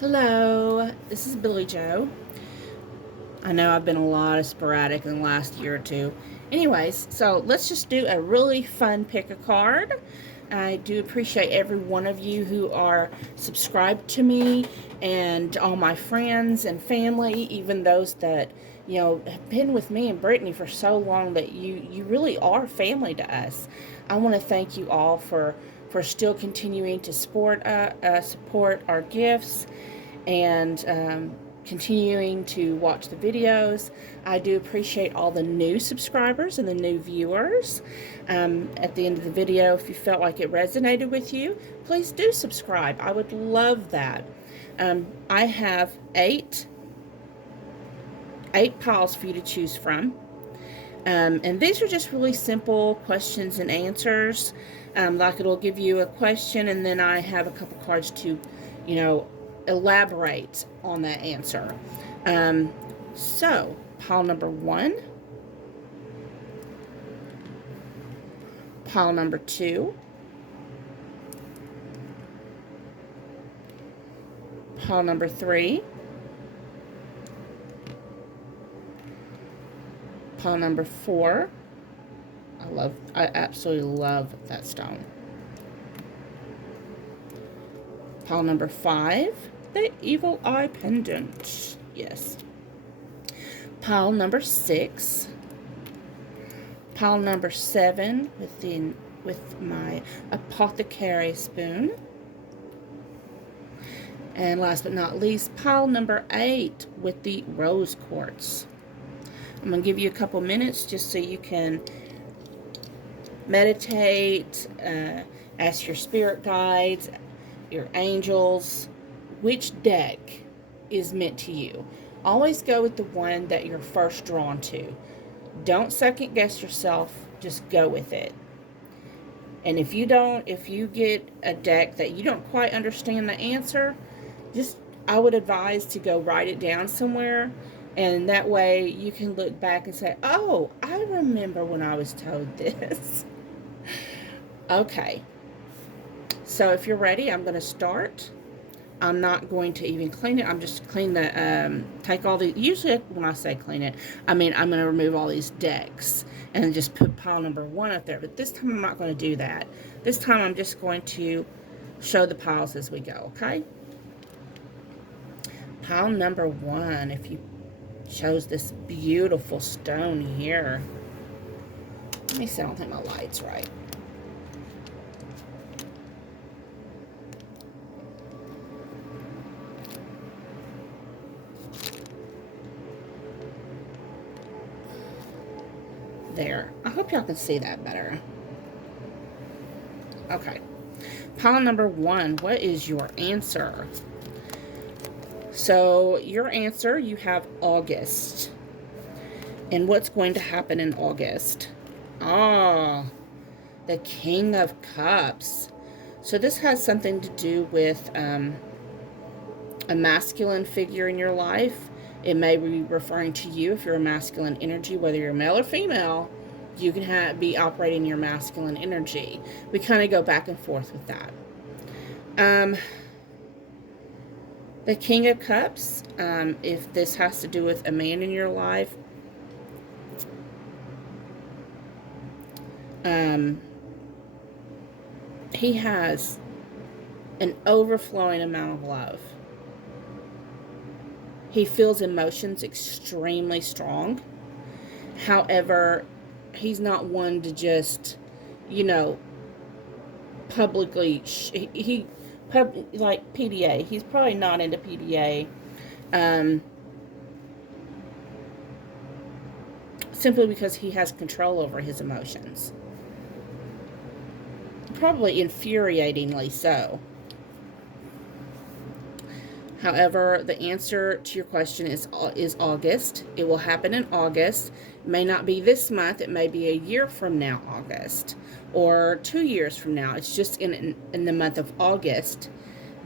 Hello, this is Billy Joe. I know I've been a lot of sporadic in the last year or two. Anyways, so let's just do a really fun pick a card. I do appreciate every one of you who are subscribed to me and all my friends and family, even those that, have been with me and Brittany for so long that you really are family to us. I want to thank you all for still continuing to support our gifts and continuing to watch the videos. I do appreciate all the new subscribers and the new viewers. At the end of the video, if you felt like it resonated with you, please do subscribe. I would love that. I have eight piles for you to choose from. And these are just really simple questions and answers. Like it'll give you a question, and then I have a couple cards to, elaborate on that answer. So, pile number 1, pile number 2, pile number 3, pile number 4. I absolutely love that stone. Pile number 5, the Evil Eye Pendant. Yes. Pile number 6. Pile number 7 with my apothecary spoon. And last but not least, pile number 8 with the rose quartz. I'm going to give you a couple minutes just so you can meditate, ask your spirit guides, your angels, which deck is meant to you. Always go with the one that you're first drawn to. Don't second guess yourself, just go with it. And if you get a deck that you don't quite understand the answer, I would advise to go write it down somewhere, and that way you can look back and say, oh, I remember when I was told this. Okay, so if you're ready, I'm going to start. I'm not going to even clean it. I'm just clean the, take all the, usually when I say clean it, I mean I'm going to remove all these decks and just put pile number 1 up there. But this time I'm not going to do that. This time I'm just going to show the piles as we go, okay? Pile number 1, if you chose this beautiful stone here. Let me see, I don't think my light's right. There. I hope y'all can see that better. Okay. Pile number 1, what is your answer? So, your answer, you have August. And what's going to happen in August? Ah, the King of Cups. So, this has something to do with a masculine figure in your life. It may be referring to you if you're a masculine energy, whether you're male or female. You can be operating your masculine energy. We kind of go back and forth with that. The King of Cups, if this has to do with a man in your life, he has an overflowing amount of love. He feels emotions extremely strong. However, he's not one to just, publicly, like PDA. He's probably not into PDA. Simply because he has control over his emotions. Probably infuriatingly so. However, the answer to your question is August. It will happen in August. It may not be this month. It may be a year from now, August, or 2 years from now. It's just in the month of August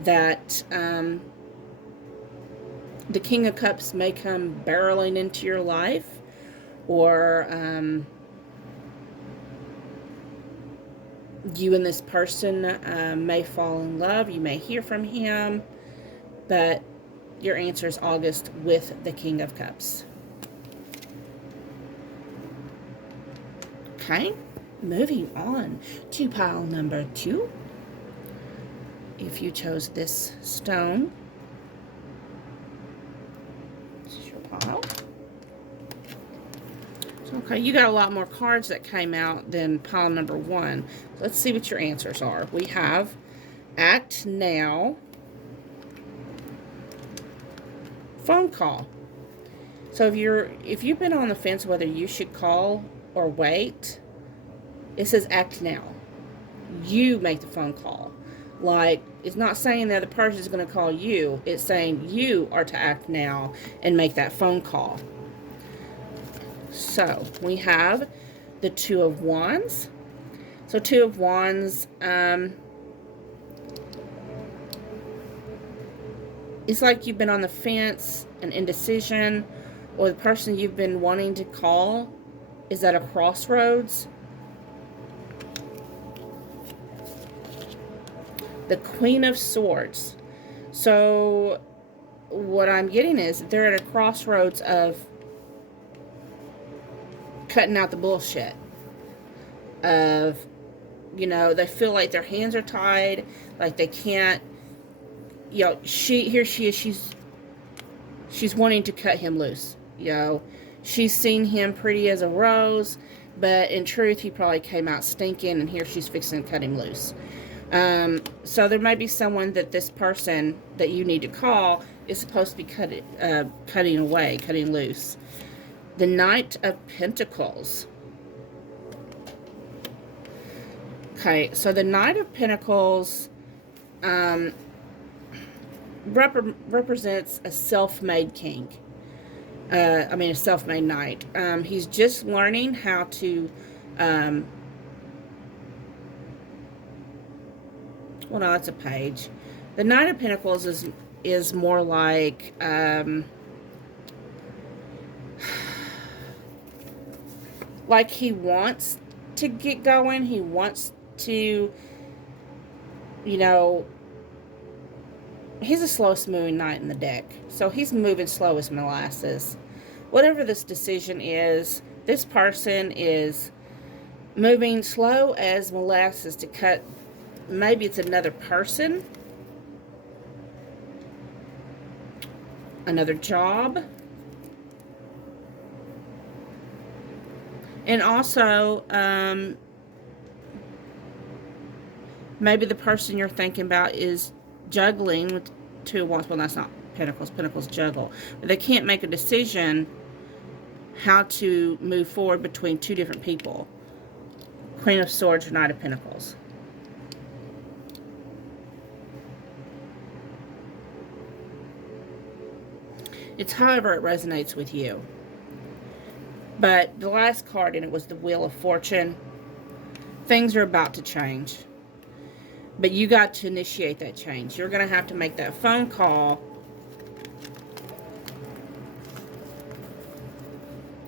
that the King of Cups may come barreling into your life, or you and this person may fall in love. You may hear from him. but your answer is August with the King of Cups. Okay, moving on to pile number 2. If you chose this stone, this is your pile. Okay, you got a lot more cards that came out than pile number 1. Let's see what your answers are. We have act now, phone call. So if you've been on the fence whether you should call or wait, it says act now. You make the phone call. Like, it's not saying the other person is going to call you. It's saying you are to act now and make that phone call. So, we have the Two of Wands. So, Two of Wands, it's like you've been on the fence, an indecision, or the person you've been wanting to call is at a crossroads. The Queen of Swords. So what I'm getting is they're at a crossroads of cutting out the bullshit. Of, they feel like their hands are tied, like they can't, here she is, she's wanting to cut him loose. She's seen him pretty as a rose, but in truth he probably came out stinking, and here she's fixing to cut him loose. So there may be someone that this person that you need to call is supposed to be cutting away, cutting loose. The Knight of Pentacles. Okay, so the Knight of Pentacles represents a self-made king. A self-made knight. He's just learning how to well, no, that's a page. The Knight of Pentacles is more like he wants to get going. He wants to, he's a slow moving knight in the deck. So he's moving slow as molasses. Whatever this decision is, this person is moving slow as molasses to cut. Maybe it's another person, another job, and also maybe the person you're thinking about is juggling with Two of Wands. Well, that's not Pentacles. Pentacles juggle, but they can't make a decision how to move forward between two different people. Queen of Swords, Knight of Pentacles. It's however it resonates with you. But the last card in it was the Wheel of Fortune. Things are about to change. But you got to initiate that change. You're going to have to make that phone call.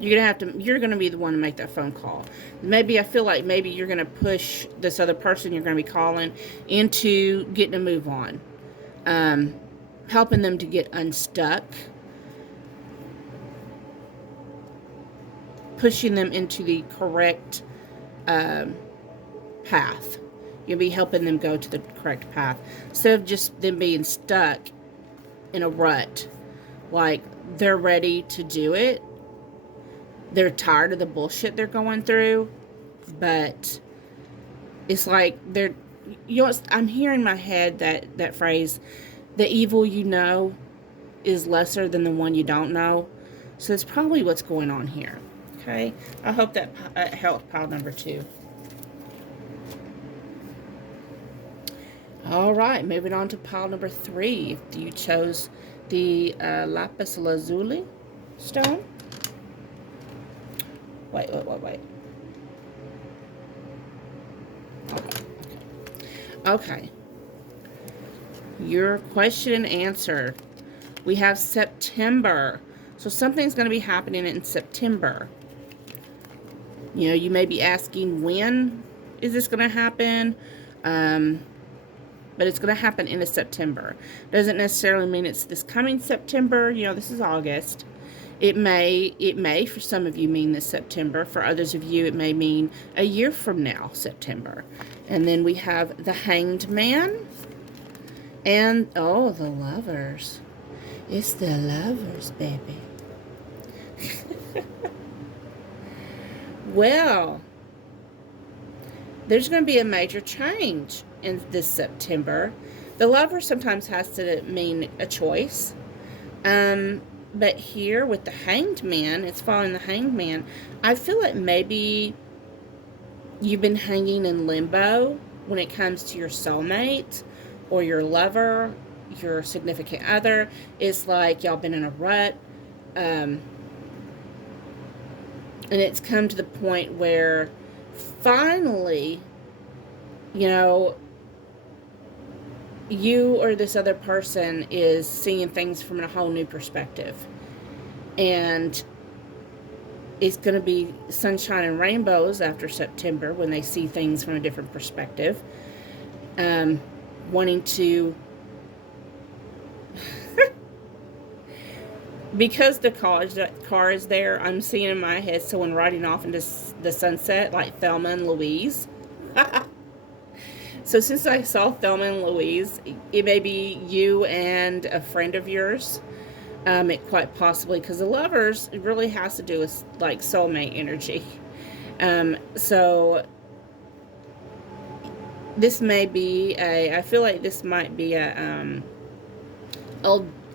You're going to be the one to make that phone call. Maybe I feel like maybe you're going to push this other person you're going to be calling into getting a move on. Helping them to get unstuck. Pushing them into the correct path. You'll be helping them go to the correct path. Instead of just them being stuck in a rut. Like, they're ready to do it. They're tired of the bullshit they're going through. But it's like they're... I'm hearing in my head that phrase, the evil you know is lesser than the one you don't know. So that's probably what's going on here. Okay, I hope that helped pile number 2. All right, moving on to pile number 3. If you chose the lapis lazuli stone. Wait. Okay. Your question and answer. We have September. So something's going to be happening in September. You may be asking, when is this going to happen? but it's going to happen in September. Doesn't necessarily mean it's this coming September. You know, this is August. It may for some of you mean this September. For others of you, it may mean a year from now, September. And then we have the Hanged Man. And, oh, the Lovers. It's the Lovers, baby. Well, there's going to be a major change in this September. The Lover sometimes has to mean a choice. But here with the Hanged Man, it's following the Hanged Man. I feel like maybe you've been hanging in limbo when it comes to your soulmate or your lover, your significant other. It's like y'all been in a rut. And it's come to the point where finally, you know, you or this other person is seeing things from a whole new perspective. And it's going to be sunshine and rainbows after September when they see things from a different perspective. Wanting to... Because the car is there, I'm seeing in my head someone riding off into the sunset like Thelma and Louise. So since I saw Thelma and Louise, it may be you and a friend of yours. It quite possibly, because the Lovers, it really has to do with like soulmate energy. So this may be I feel like this might be a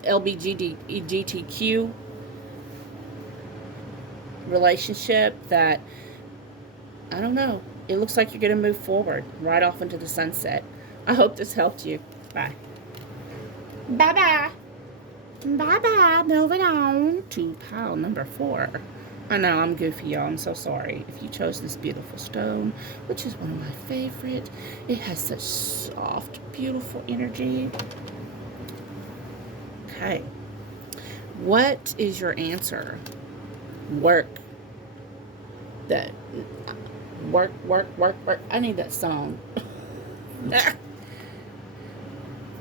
LGBTQ relationship that, I don't know, it looks like you're going to move forward right off into the sunset. I hope this helped you. Bye. Bye-bye. Bye-bye. Moving on to pile number 4. I know, I'm goofy, y'all. I'm so sorry. If you chose this beautiful stone, which is one of my favorite, it has such soft, beautiful energy. Okay. What is your answer? Work. Work. I need that song.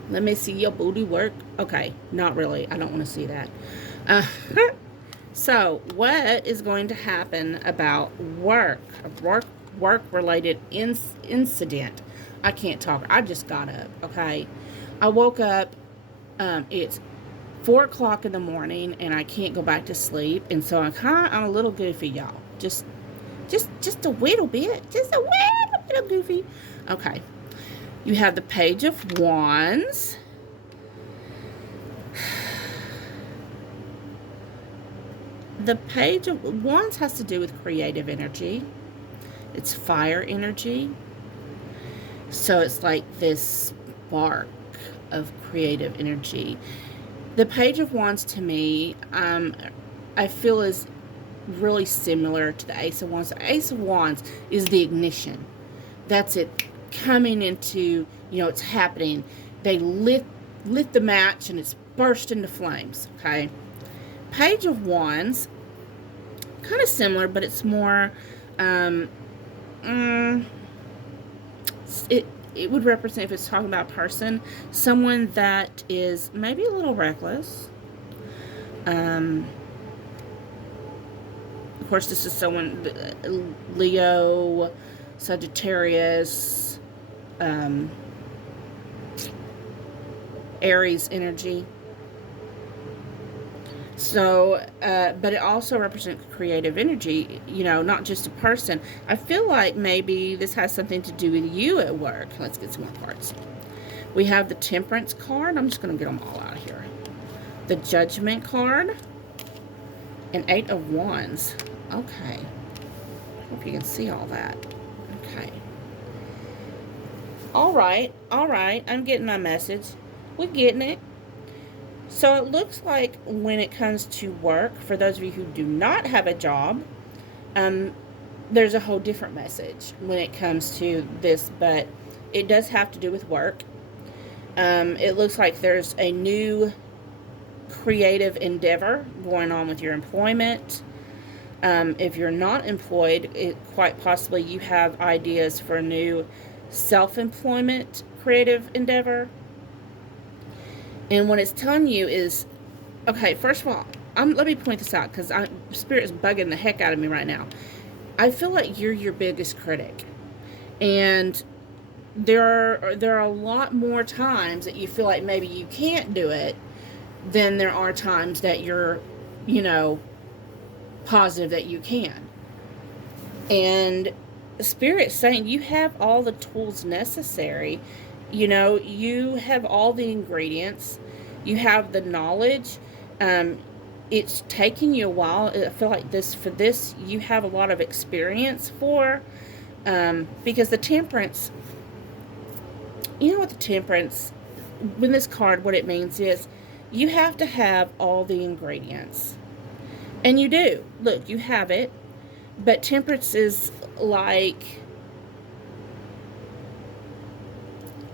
Let me see your booty work. Okay, not really. I don't want to see that. So, what is going to happen about work? Work-related incident. I can't talk. I just got up, okay? I woke up. It's 4 o'clock in the morning, and I can't go back to sleep. And so I'm a little goofy, y'all. Just a little bit. Just a little bit of goofy. Okay. You have the Page of Wands. The Page of Wands has to do with creative energy. It's fire energy. So it's like this spark of creative energy. The Page of Wands to me, I feel is really similar to the Ace of Wands. The Ace of Wands is the ignition. That's it coming into, you know, it's happening. They lit the match and it's burst into flames, okay? Page of Wands, kind of similar, but it's more, it would represent, if it's talking about a person, someone that is maybe a little reckless. Of course, this is someone, Leo, Sagittarius, Aries energy. So, but it also represents creative energy, you know, not just a person. I feel like maybe this has something to do with you at work. Let's get some more cards. We have the Temperance card. I'm just going to get them all out of here. The Judgment card. And 8 of Wands. Okay. Hope you can see all that. Okay. All right. I'm getting my message. We're getting it. So it looks like when it comes to work, for those of you who do not have a job, there's a whole different message when it comes to this, but it does have to do with work. It looks like there's a new creative endeavor going on with your employment. If you're not employed, quite possibly you have ideas for new self-employment creative endeavor. And what it's telling you is, okay, first of all, let me point this out because Spirit is bugging the heck out of me right now. I feel like you're your biggest critic. And there are a lot more times that you feel like maybe you can't do it than there are times that you're, positive that you can. And Spirit's saying you have all the tools necessary. You have all the ingredients. You have the knowledge. It's taking you a while. I feel like for this, you have a lot of experience for. Because the Temperance, what the Temperance, when this card, what it means is you have to have all the ingredients. And you do. Look, you have it. But Temperance is like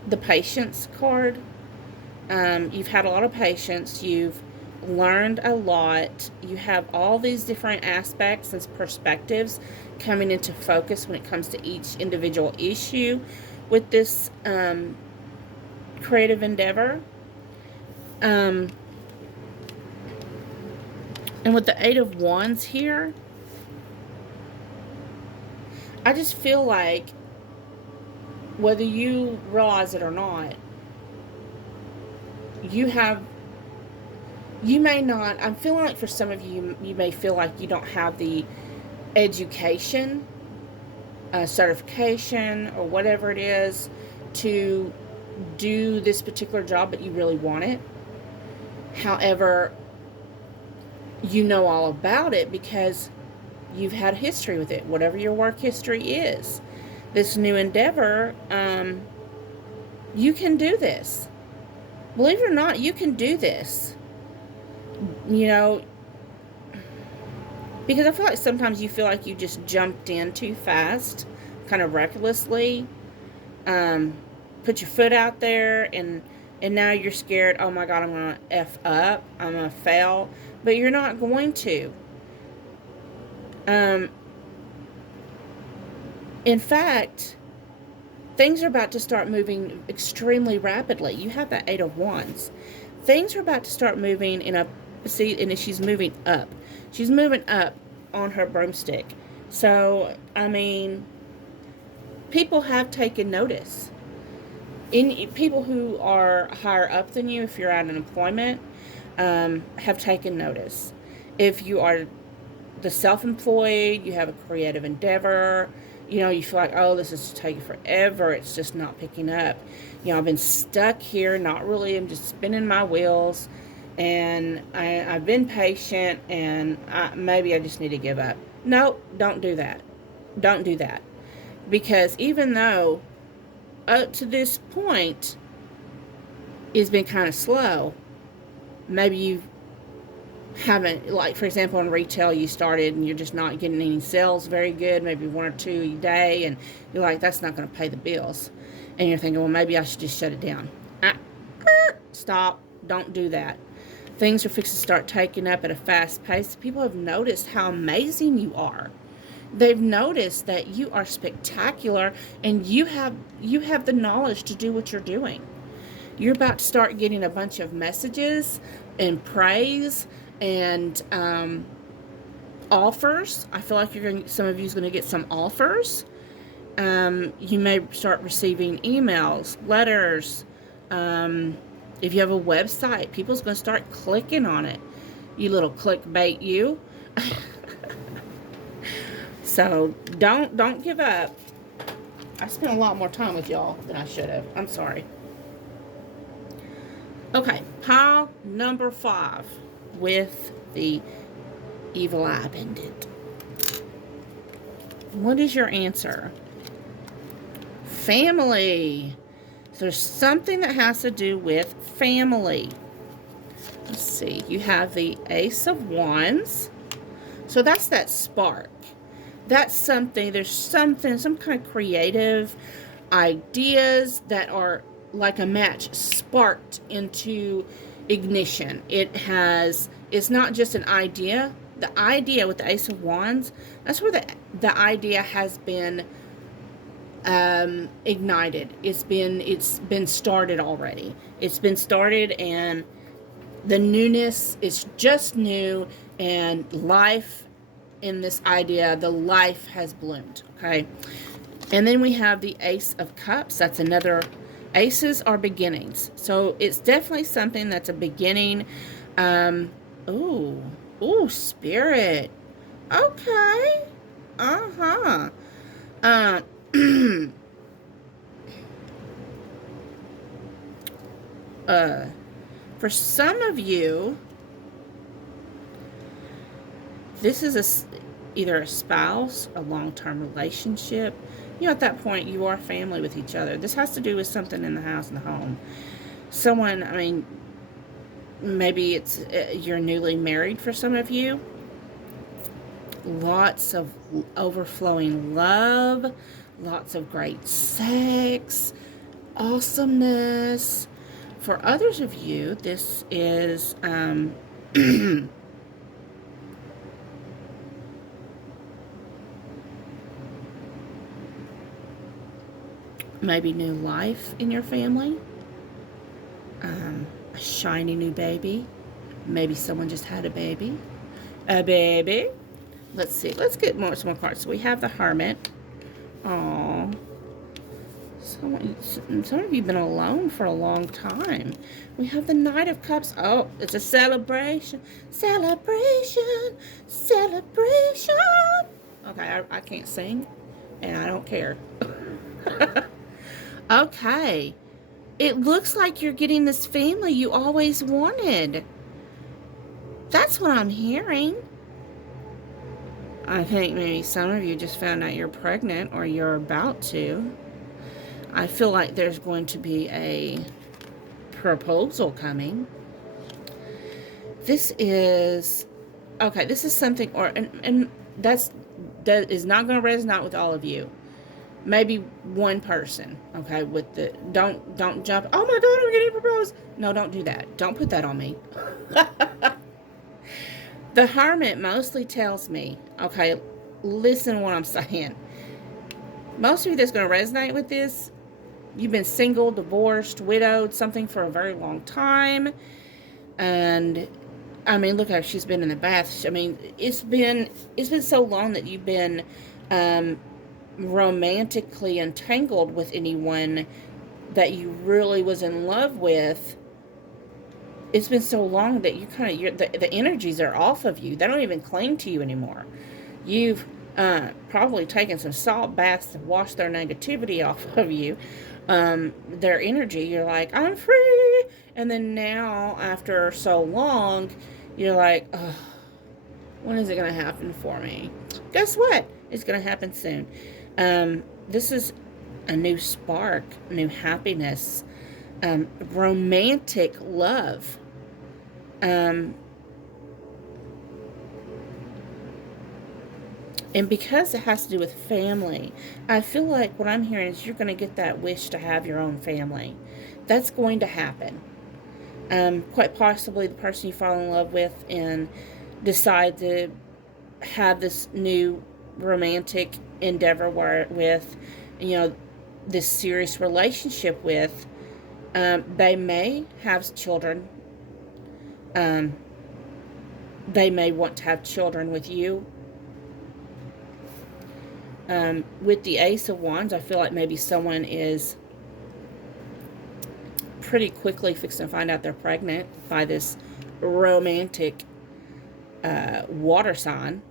the patience card. You've had a lot of patience. You've learned a lot. You have all these different aspects and perspectives coming into focus when it comes to each individual issue with this creative endeavor. And with the Eight of Wands here, I just feel like, whether you realize it or not, you may not, I'm feeling like for some of you, you may feel like you don't have the education, certification, or whatever it is to do this particular job, but you really want it. However, you know all about it because you've had history with it, whatever your work history is. This new endeavor, you can do this. Believe it or not, you can do this. Because I feel like sometimes you feel like you just jumped in too fast, kind of recklessly, put your foot out there, and now you're scared, oh my God, I'm going to F up, I'm going to fail, but you're not going to. In fact, things are about to start moving extremely rapidly. You have that Eight of Wands. Things are about to start moving and she's moving up. She's moving up on her broomstick. So, people have taken notice. People who are higher up than you, if you're at an employment, have taken notice. If you are the self-employed, you have a creative endeavor, you feel like, oh, this is taking forever, it's just not picking up. I've been stuck here, not really, I'm just spinning my wheels, and I've been patient, and maybe I just need to give up. No, don't do that. Don't do that. Because even though up to this point it's been kind of slow, maybe you haven't, like for example in retail, you started and you're just not getting any sales very good, maybe 1 or 2 a day, and you're like, that's not going to pay the bills, and you're thinking, well, maybe I should just shut it down. Stop. Don't do that. Things are fixing to start taking up at a fast pace. People have noticed how amazing you are. They've noticed that you are spectacular, and you have the knowledge to do what you're doing. You're about to start getting a bunch of messages and praise and offers. I feel like some of you is going to get some offers. You may start receiving emails, letters. If you have a website, people's going to start clicking on it. You little clickbait, you. So don't give up. I spent a lot more time with y'all than I should have. I'm sorry. Okay, pile number 5 with the evil eye pendant. What is your answer? Family. So there's something that has to do with family. Let's see. You have the Ace of Wands. So that's that spark. That's something, there's something, some kind of creative ideas that are like a match sparked into ignition. It's not just an idea. The idea with the Ace of Wands, that's where the idea has been ignited. It's been started already. It's been started, and the newness is just new, and life in this idea, the life has bloomed. Okay. And then we have the Ace of Cups. That's another, aces are beginnings. So it's definitely something that's a beginning. Ooh, Spirit. Okay. Uh-huh. Uh, for some of you, this is either a spouse, a long-term relationship. At that point, you are family with each other. This has to do with something in the house and the home. Someone, maybe it's you're newly married for some of you. Lots of overflowing love, lots of great sex, awesomeness. For others of you, this is maybe new life in your family, a shiny new baby. Maybe someone just had a baby. Let's see. Let's get some more cards. So we have the Hermit. Aww. Some of you have been alone for a long time. We have the Knight of Cups. Oh, it's a celebration. Celebration. Celebration. Okay, I can't sing, and I don't care. Okay. It looks like you're getting this family you always wanted. That's what I'm hearing. I think maybe some of you just found out you're pregnant, or you're about to. I feel like there's going to be a proposal coming. This is, okay, this is something, and that is not going to resonate with all of you. Maybe one person, okay, with the, don't jump, oh my God, I'm getting proposed. No, don't do that. Don't put that on me. The Hermit mostly tells me, okay, listen to what I'm saying. Most of you that's going to resonate with this, you've been single, divorced, widowed, something for a very long time. And, look how she's been in the bath. It's been so long that you've been romantically entangled with anyone that you really was in love with. It's been so long that you the energies are off of you. They don't even cling to you anymore. You've probably taken some salt baths to wash their negativity off of you. Their energy, you're like, I'm free. And then now, after so long, you're like, oh, when is it going to happen for me? Guess what? It's going to happen soon. This is a new spark, new happiness, romantic love. And because it has to do with family, I feel like what I'm hearing is you're going to get that wish to have your own family. That's going to happen. Quite possibly the person you fall in love with and decide to have this new romantic endeavor with, this serious relationship with, they may have children. They may want to have children with you. With the Ace of Wands, I feel like maybe someone is pretty quickly fixing to find out they're pregnant by this romantic water sign.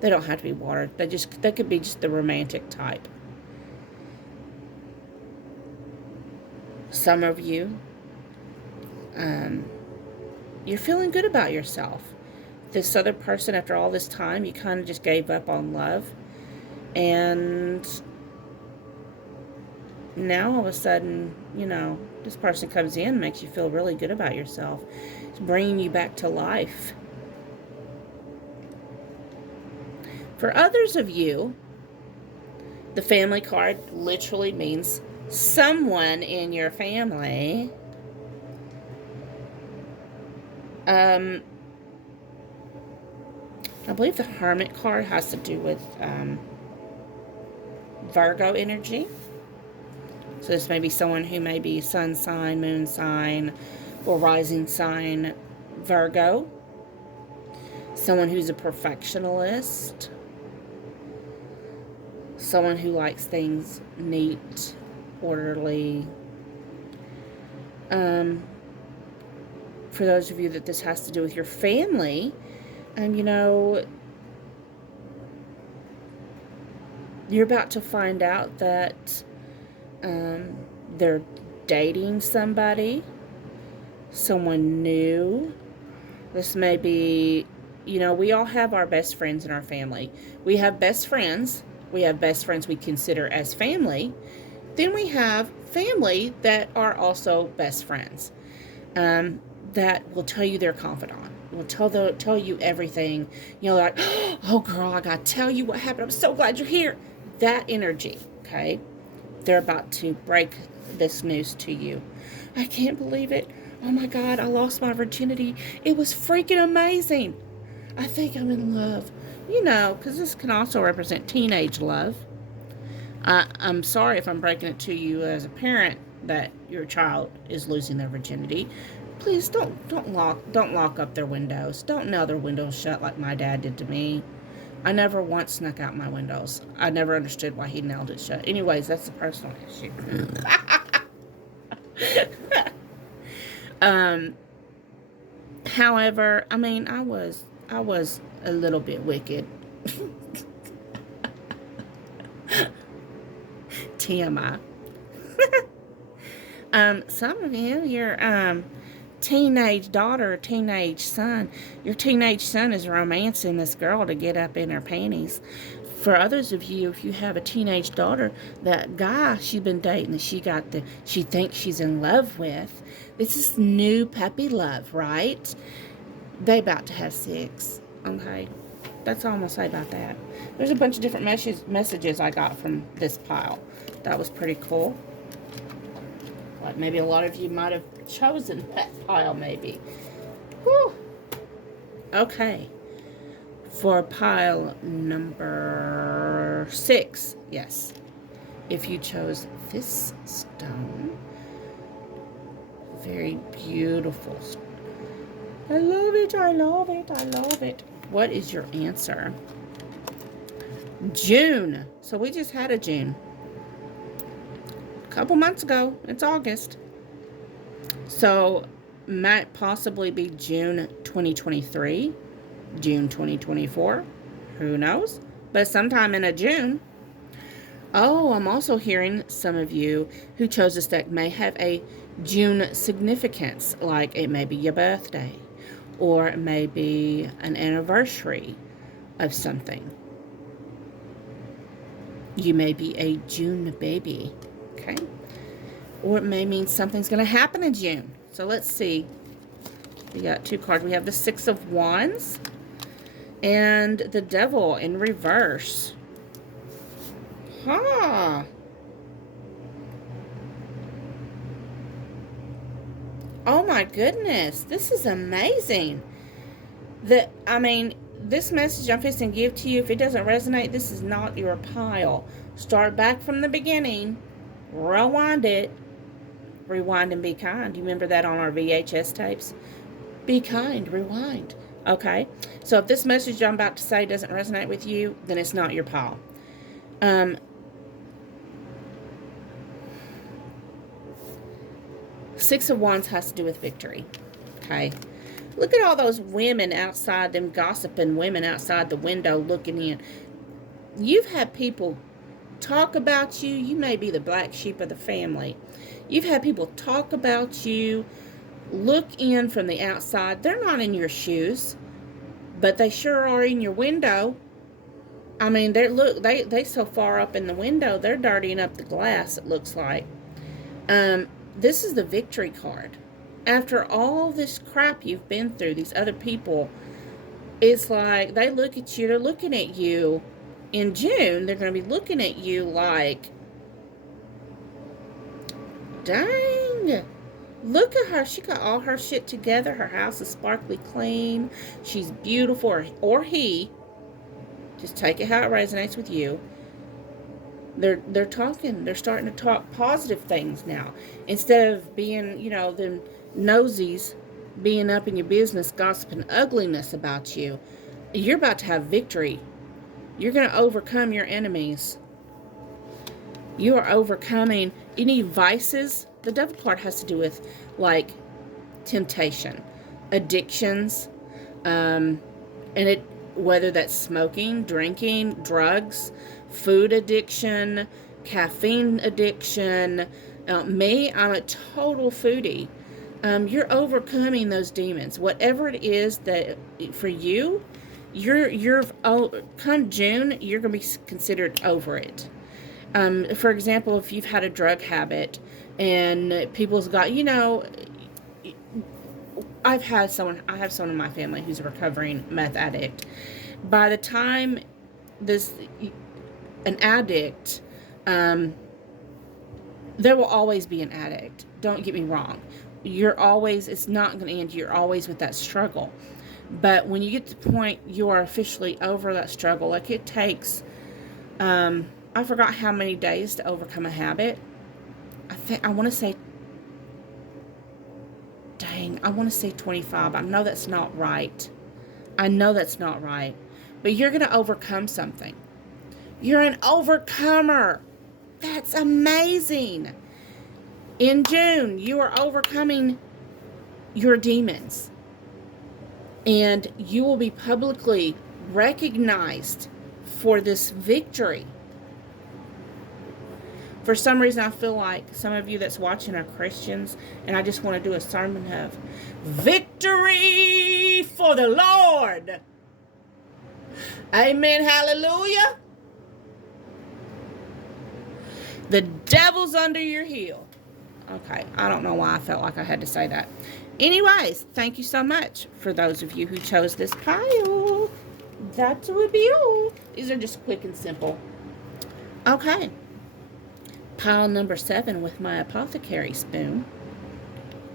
They don't have to be water. They could be just the romantic type. Some of you, you're feeling good about yourself. This other person, after all this time, you kind of just gave up on love. And now all of a sudden, this person comes in and makes you feel really good about yourself. It's bringing you back to life. For others of you, the family card literally means someone in your family I believe the Hermit card has to do with Virgo energy. So this may be someone who may be sun sign, moon sign, or rising sign Virgo. Someone who's a perfectionist. Someone who likes things neat, orderly. For those of you that this has to do with your family, you know, you're about to find out that they're dating somebody, someone new. This may be, you know, we all have our best friends in our family. We have best friends. We have best friends we consider as family. Then we have family that are also best friends, that will tell you their confidant, will tell you everything. You know, like, oh girl, I gotta tell you what happened. I'm so glad you're here. That energy, okay? They're about to break this news to you. I can't believe it. Oh my God, I lost my virginity. It was freaking amazing. I think I'm in love. You know, because this can also represent teenage love. I'm sorry if I'm breaking it to you as a parent that your child is losing their virginity. Please don't lock up their windows. Don't nail their windows shut like my dad did to me. I never once snuck out my windows. I never understood why he nailed it shut. Anyways, that's a personal issue. However, I mean, I was a little bit wicked. TMI. Some of you, your teenage daughter or teenage son, your teenage son is romancing this girl to get up in her panties. For others of you, if you have a teenage daughter, that guy she's been dating that she thinks she's in love with, this is new puppy love, right? They about to have sex. Okay, that's all I'm gonna say about that. There's a bunch of different messages I got from this pile. That was pretty cool. Like maybe a lot of you might have chosen that pile, maybe. Whew. Okay. For pile number 6, yes. If you chose this stone, very beautiful. I love it, I love it, I love it. What is your answer? June. So we just had a June. A couple months ago. It's August. So might possibly be June 2023, June 2024. Who knows? But sometime in a June. Oh, I'm also hearing some of you who chose this deck may have a June significance, like it may be your birthday, or it may be an anniversary of something. You may be a June baby, okay? Or it may mean something's going to happen in June. So let's see. We got 2 cards. We have the 6 of Wands and the Devil in reverse. Huh. Oh my goodness. This is amazing. This message I'm fixing to give to you, if it doesn't resonate, this is not your pile. Start back from the beginning. Rewind it. Rewind and be kind. You remember that on our VHS tapes? Be kind. Rewind. Okay? So if this message I'm about to say doesn't resonate with you, then it's not your pile. 6 of Wands has to do with victory. Okay? Look at all those women outside, them gossiping women outside the window looking in. You've had people talk about you. You may be the black sheep of the family. You've had people talk about you, look in from the outside. They're not in your shoes, but they sure are in your window. I mean, they so far up in the window, they're dirtying up the glass, it looks like. This is the victory card. After all this crap you've been through, these other people, it's like they look at you, they're looking at you in June, they're going to be looking at you like, dang, look at her. She got all her shit together. Her house is sparkly clean. She's beautiful. Or he, Just take it how it resonates with you. They're starting to talk positive things now. Instead of being, them nosies being up in your business, gossiping ugliness about you. You're about to have victory. You're going to overcome your enemies. You are overcoming any vices. The devil card has to do with, like, temptation, addictions, and whether that's smoking, drinking, drugs, food addiction, caffeine addiction. Me, I'm a total foodie. You're overcoming those demons. Whatever it is that for you, you're come June, you're going to be considered over it. For example, if you've had a drug habit and people's got, I have someone in my family who's a recovering meth addict. By the time an addict, there will always be an addict. Don't get me wrong. It's not going to end. You're always with that struggle. But when you get to the point you are officially over that struggle, like it takes, I forgot how many days to overcome a habit. I want to say 25. I know that's not right. But you're going to overcome something. You're an overcomer. That's amazing. In June, you are overcoming your demons. And you will be publicly recognized for this victory. For some reason, I feel like some of you that's watching are Christians, and I just want to do a sermon of victory for the Lord. Amen. Hallelujah. The devil's under your heel. Okay, I don't know why I felt like I had to say that. Anyways, thank you so much for those of you who chose this pile. That would be all. These are just quick and simple. Okay. Pile number 7 with my apothecary spoon.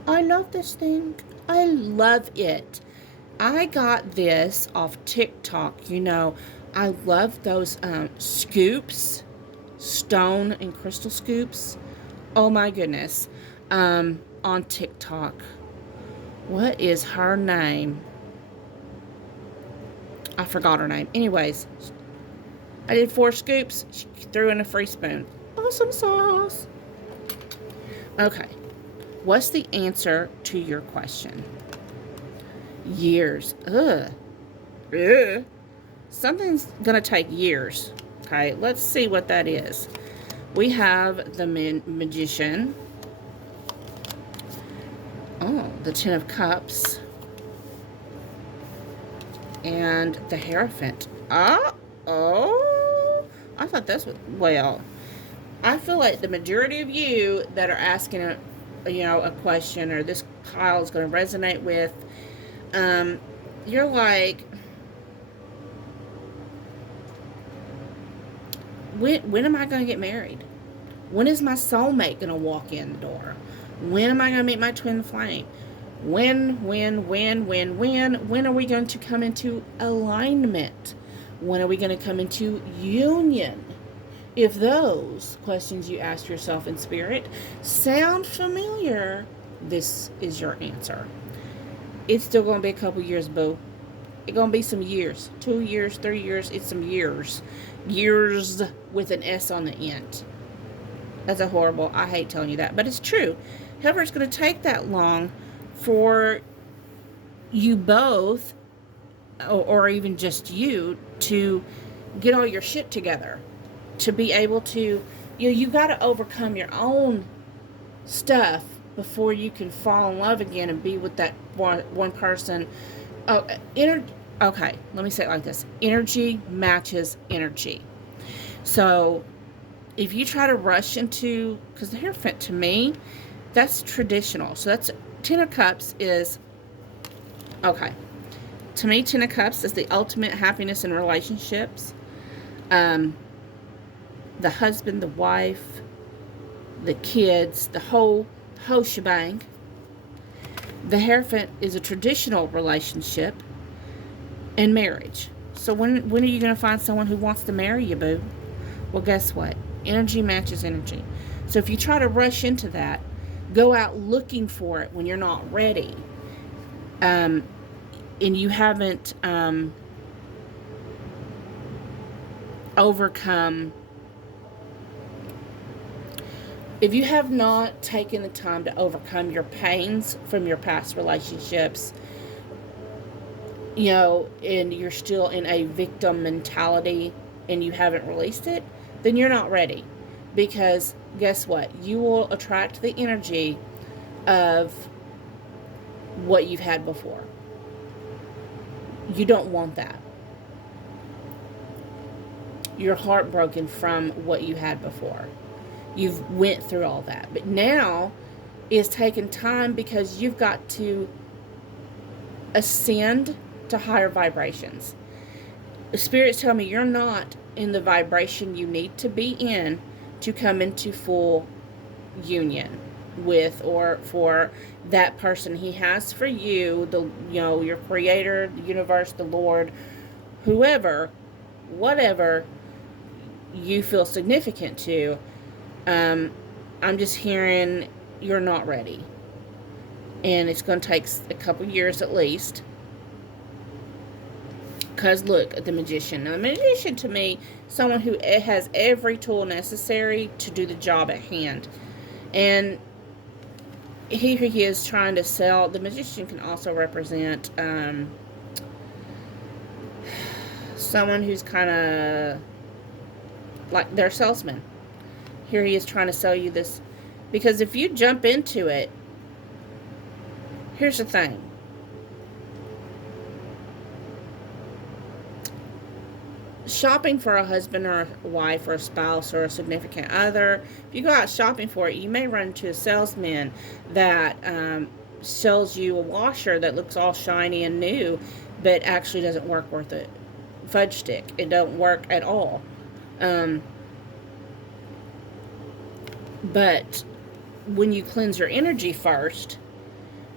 I love this thing. I love it. I got this off TikTok. I love those scoops, stone and crystal scoops. Oh my goodness. On TikTok. What is her name? I forgot her name. Anyways, I did 4 scoops. She threw in a free spoon. Awesome sauce. Okay. What's the answer to your question? Years. Ugh. Something's going to take years. Okay. Let's see what that is. We have the Magician. Oh, the 10 of Cups. And the Hierophant. Oh. I thought this was, I feel like the majority of you that are asking a question or this pile is going to resonate with, you're like, when am I going to get married? When is my soulmate going to walk in the door? When am I going to meet my twin flame? When are we going to come into alignment? When are we going to come into union? If those questions you ask yourself in spirit sound familiar, this is your answer. It's still going to be a couple years, boo. It's going to be some years. 2 years, 3 years. It's some years. Years with an S on the end. That's a horrible, I hate telling you that, but it's true. However, it's going to take that long for you both, or even just you, to get all your shit together. To be able to, you got to overcome your own stuff before you can fall in love again and be with that one person. Okay, let me say it like this. Energy matches energy. So if you try to rush into, because the Hierophant to me, that's traditional. So that's 10 of Cups is, okay. To me, 10 of Cups is the ultimate happiness in relationships. The husband, the wife, the kids, the whole shebang. The Hierophant is a traditional relationship and marriage. So when are you going to find someone who wants to marry you, boo? Well, guess what? Energy matches energy. So if you try to rush into that, go out looking for it when you're not ready, and you haven't overcome, if you have not taken the time to overcome your pains from your past relationships, and you're still in a victim mentality and you haven't released it, then you're not ready. Because guess what? You will attract the energy of what you've had before. You don't want that. You're heartbroken from what you had before. You've went through all that. But now it's taken time because you've got to ascend to higher vibrations. The spirits tell me you're not in the vibration you need to be in to come into full union with, or for that person he has for you, your creator, the universe, the Lord, whoever, whatever you feel significant to. I'm just hearing you're not ready, and it's going to take a couple years at least. Because look at the magician. Now, the magician to me, someone who has every tool necessary to do the job at hand. And here he is trying to sell. The magician can also represent someone who's kind of like their salesman. Here he is trying to sell you this. Because if you jump into it, here's the thing. Shopping for a husband or a wife or a spouse or a significant other, if you go out shopping for it, you may run into a salesman that sells you a washer that looks all shiny and new, but actually doesn't work worth a fudge stick. It don't work at all. But when you cleanse your energy first,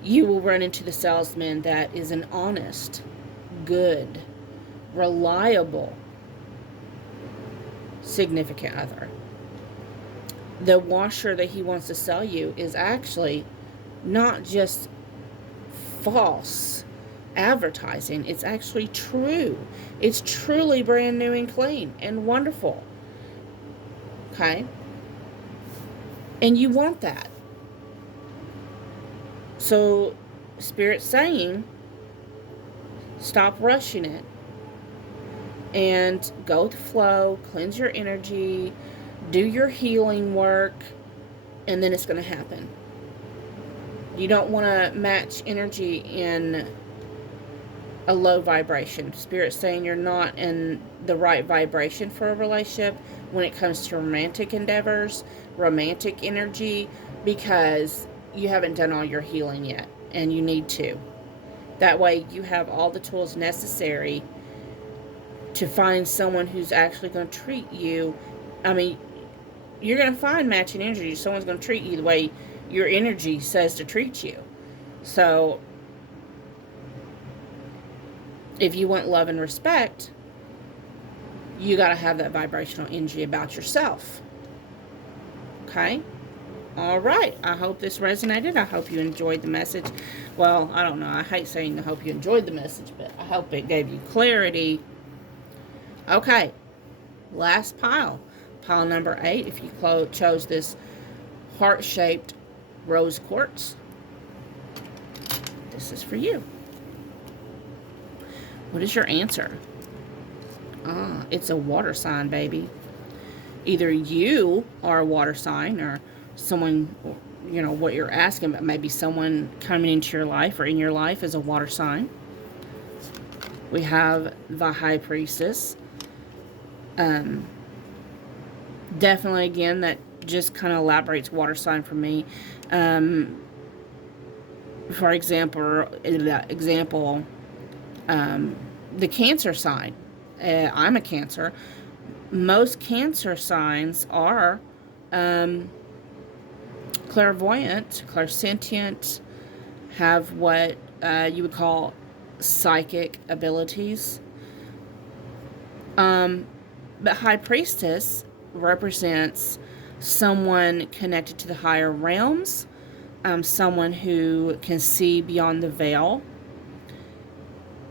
you will run into the salesman that is an honest, good, reliable significant other. The washer that he wants to sell you is actually not just false advertising. It's actually true. It's truly brand new and clean and wonderful. Okay? And you want that. So, Spirit's saying, stop rushing it. And go with the flow, cleanse your energy, do your healing work, and then it's going to happen. You don't want to match energy in a low vibration. Spirit's saying you're not in the right vibration for a relationship when it comes to romantic endeavors, romantic energy, because you haven't done all your healing yet, and you need to. That way you have all the tools necessary to find someone who's actually going to treat you. I mean, you're going to find matching energy. Someone's going to treat you the way your energy says to treat you. So, if you want love and respect, you got to have that vibrational energy about yourself. Okay? All right. I hope this resonated. I hope you enjoyed the message. Well, I don't know. I hate saying I hope you enjoyed the message, but I hope it gave you clarity. Okay, last pile. Pile number 8, if you chose this heart-shaped rose quartz, this is for you. What is your answer? It's a water sign, baby. Either you are a water sign, or someone, what you're asking, but maybe someone coming into your life or in your life is a water sign. We have the High Priestess. Definitely, again, that just kind of elaborates water sign for me. For example, the Cancer sign. I'm a Cancer. Most Cancer signs are clairvoyant, clairsentient, have what you would call psychic abilities. But High Priestess represents someone connected to the higher realms, someone who can see beyond the veil,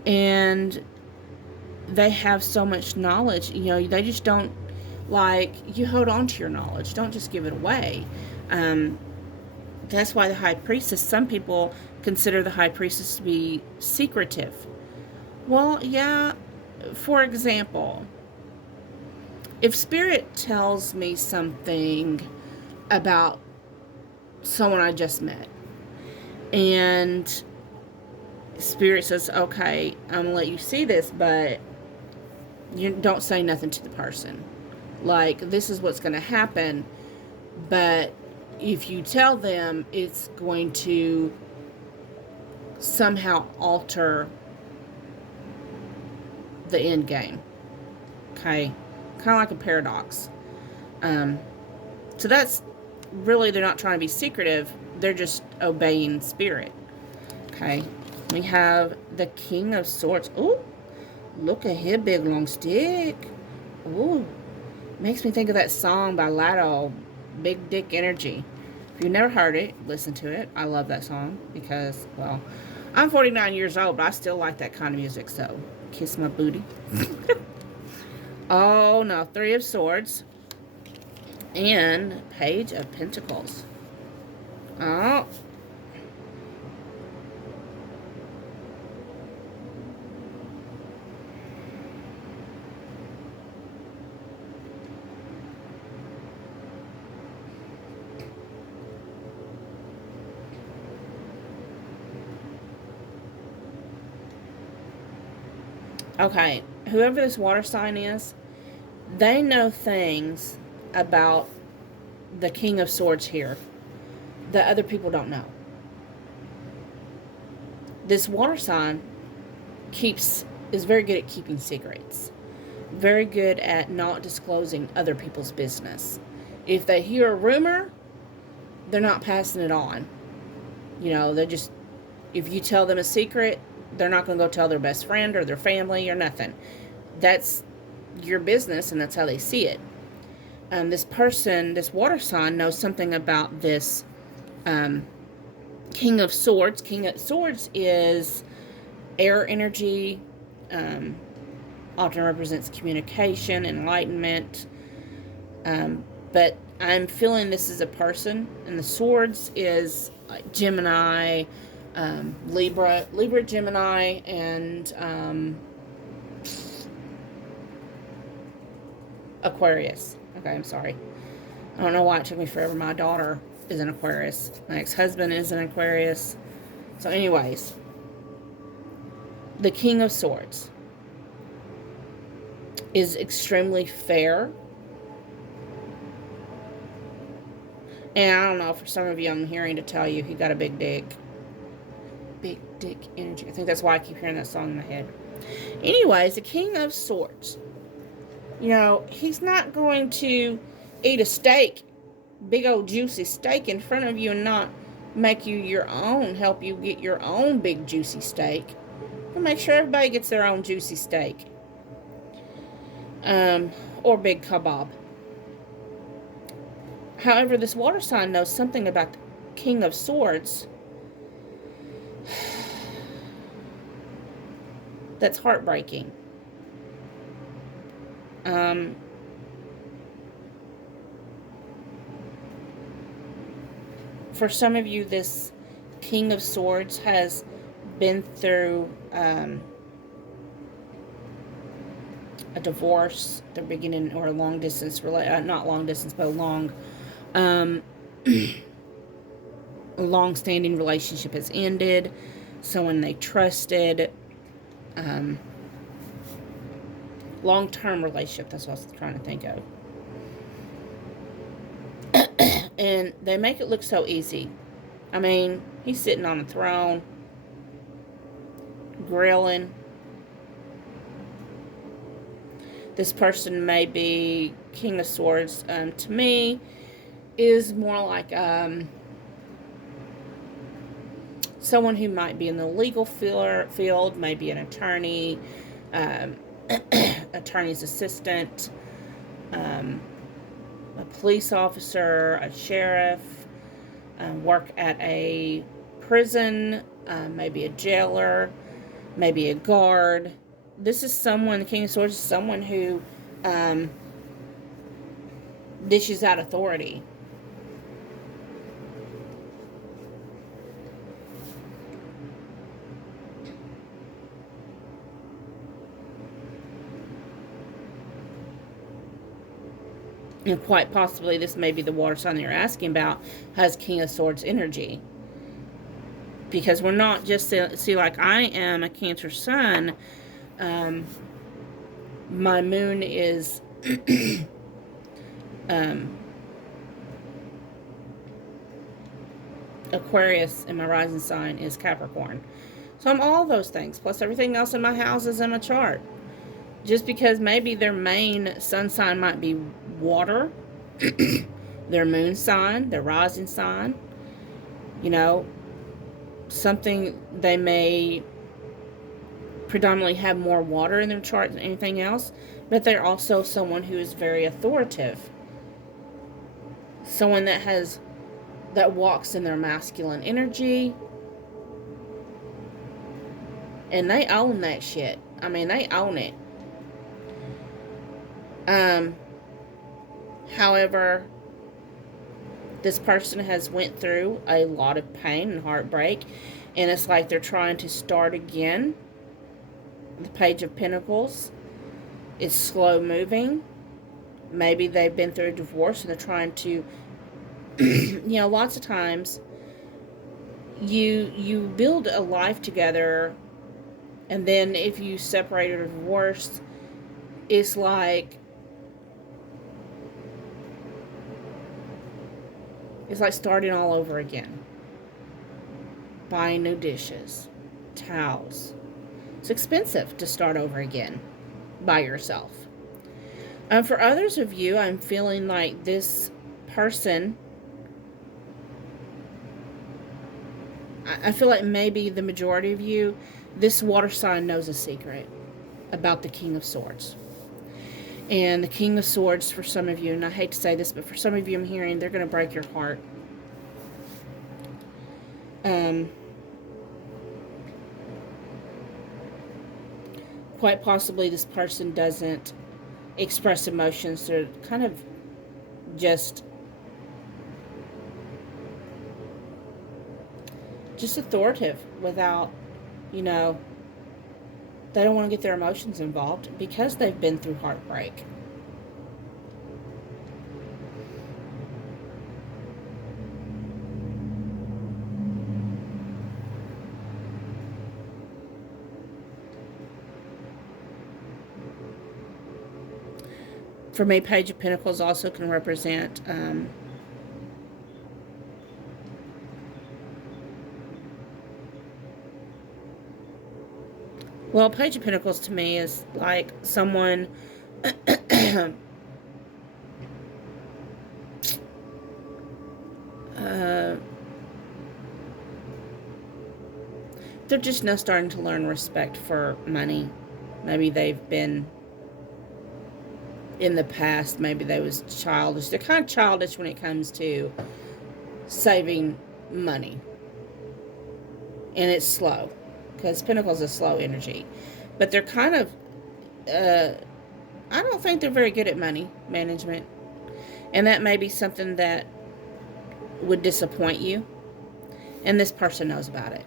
and they have so much knowledge. They just don't, like, you hold on to your knowledge. Don't just give it away. That's why the High Priestess, some people consider the High Priestess to be secretive. Well, yeah, for example, if Spirit tells me something about someone I just met, and Spirit says, okay, I'm going to let you see this, but you don't say nothing to the person. Like, this is what's going to happen, but if you tell them, it's going to somehow alter the end game. Okay? Kind of like a paradox. So that's really, they're not trying to be secretive. They're just obeying Spirit. Okay? We have the King of Swords. Ooh, look at his big long stick. Ooh, makes me think of that song by Lotto, Big Dick Energy. If you've never heard it, listen to it. I love that song because, well, I'm 49 years old, but I still like that kind of music, so kiss my booty. Oh, no, Three of Swords and Page of Pentacles. Oh. Okay, whoever this water sign is, they know things about the King of Swords here that other people don't know. This water sign is very good at keeping secrets. Very good at not disclosing other people's business. If they hear a rumor, they're not passing it on. They're just, if you tell them a secret, they're not going to go tell their best friend or their family or nothing. That's your business, and that's how they see it. This person, this water sign, knows something about this King of Swords. King of Swords is air energy, often represents communication, enlightenment. But I'm feeling this is a person, and the swords is like Gemini, Libra, Gemini, and Aquarius. Okay, I'm sorry. I don't know why it took me forever. My daughter is an Aquarius. My ex-husband is an Aquarius. So anyways, the King of Swords is extremely fair. And I don't know, for some of you, I'm hearing to tell you he got a big dick. Big dick energy. I think that's why I keep hearing that song in my head. Anyways, the King of Swords. He's not going to eat a steak, big old juicy steak in front of you and not make you your own, help you get your own big juicy steak. He'll make sure everybody gets their own juicy steak. Or big kebab. However, this water sign knows something about the King of Swords that's heartbreaking. For some of you, this King of Swords has been through a divorce. They're beginning, or a long distance, not long distance, but a long-standing relationship has ended. Someone they trusted. Long-term relationship, that's what I was trying to think of. And they make it look so easy. I mean, he's sitting on a throne, grilling. This person may be King of Swords. To me, is more like someone who might be in the legal field, maybe an attorney, attorney's assistant, a police officer, a sheriff, work at a prison, maybe a jailer, maybe a guard. This is someone, the King of Swords is someone who dishes out authority. And quite possibly, this may be the water sign that you're asking about, has King of Swords energy. Because we're not just, see, like I am a Cancer sun. My moon is Aquarius, and my rising sign is Capricorn. So I'm all those things, plus everything else in my houses in my chart. Just because maybe their main sun sign might be water, their moon sign, their rising sign, you know, something they may predominantly have more water in their chart than anything else, but they're also someone who is very authoritative. Someone that walks in their masculine energy. And they own that shit. I mean, they own it. However, this person has went through a lot of pain and heartbreak, and it's like they're trying to start again. The Page of Pentacles is slow moving. Maybe they've been through a divorce and they're trying to, you know, lots of times you build a life together, and then if you separate or divorce, it's like starting all over again. Buying new dishes, towels. It's expensive to start over again by yourself. For others of you, I'm feeling like this person, I feel like maybe the majority of you, this water sign knows a secret about the King of Swords. And the King of Swords, for some of you, and I hate to say this, but for some of you I'm hearing, they're going to break your heart. Quite possibly this person doesn't express emotions. They're kind of just authoritative without, you know, they don't want to get their emotions involved because they've been through heartbreak. For me, Page of Pentacles also can represent well, Page of Pentacles to me is like someone they're just now starting to learn respect for money. Maybe they've been in the past, maybe they was childish. They're kind of childish when it comes to saving money. And it's slow, because Pentacles is slow energy. But they're kind of, I don't think they're very good at money management. And that may be something that would disappoint you. And this person knows about it.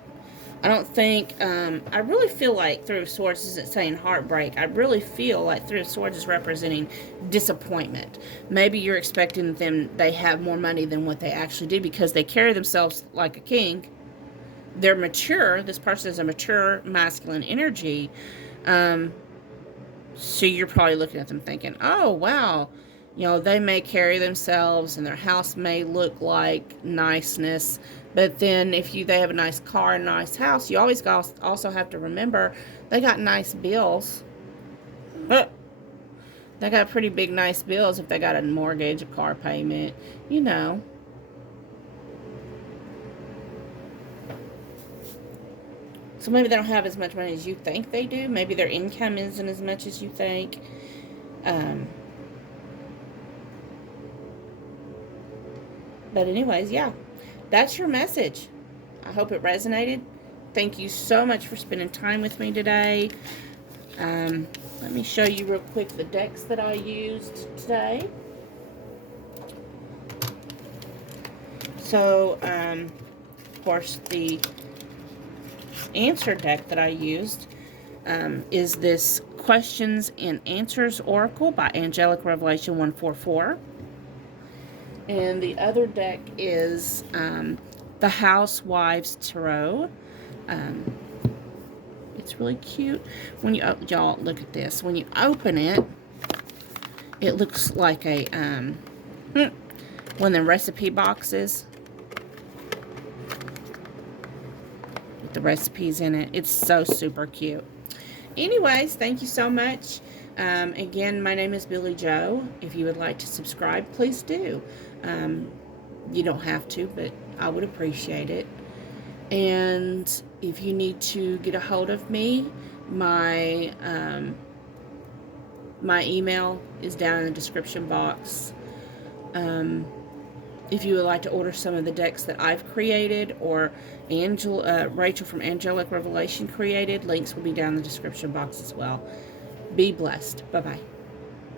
I don't think, I really feel like Three of Swords isn't saying heartbreak. I really feel like Three of Swords is representing disappointment. Maybe you're expecting they have more money than what they actually do because they carry themselves like a king. They're mature. This person is a mature masculine energy. So you're probably looking at them thinking, oh, wow. You know, they may carry themselves and their house may look like niceness. But then if they have a nice car and a nice house, you always also have to remember they got nice bills. They got pretty big nice bills if they got a mortgage, a car payment, you know. So maybe they don't have as much money as you think they do. Maybe their income isn't as much as you think. But anyways, yeah, that's your message. I hope it resonated. Thank you so much for spending time with me today. Let me show you real quick the decks that I used today. So, of course, the answer deck that I used is this Questions and Answers Oracle by Angelic Revelation 144. And the other deck is the Housewives Tarot. It's really cute. When you y'all look at this. When you open it, it looks like a one of the recipe boxes with the recipes in it. It's so super cute. Anyways, thank you so much. Again, my name is Billy Joe. If you would like to subscribe, please do. You don't have to, but I would appreciate it. And if you need to get a hold of me, my email is down in the description box. If you would like to order some of the decks that I've created or Rachel from Angelic Revelation created, links will be down in the description box as well. Be blessed. Bye-bye.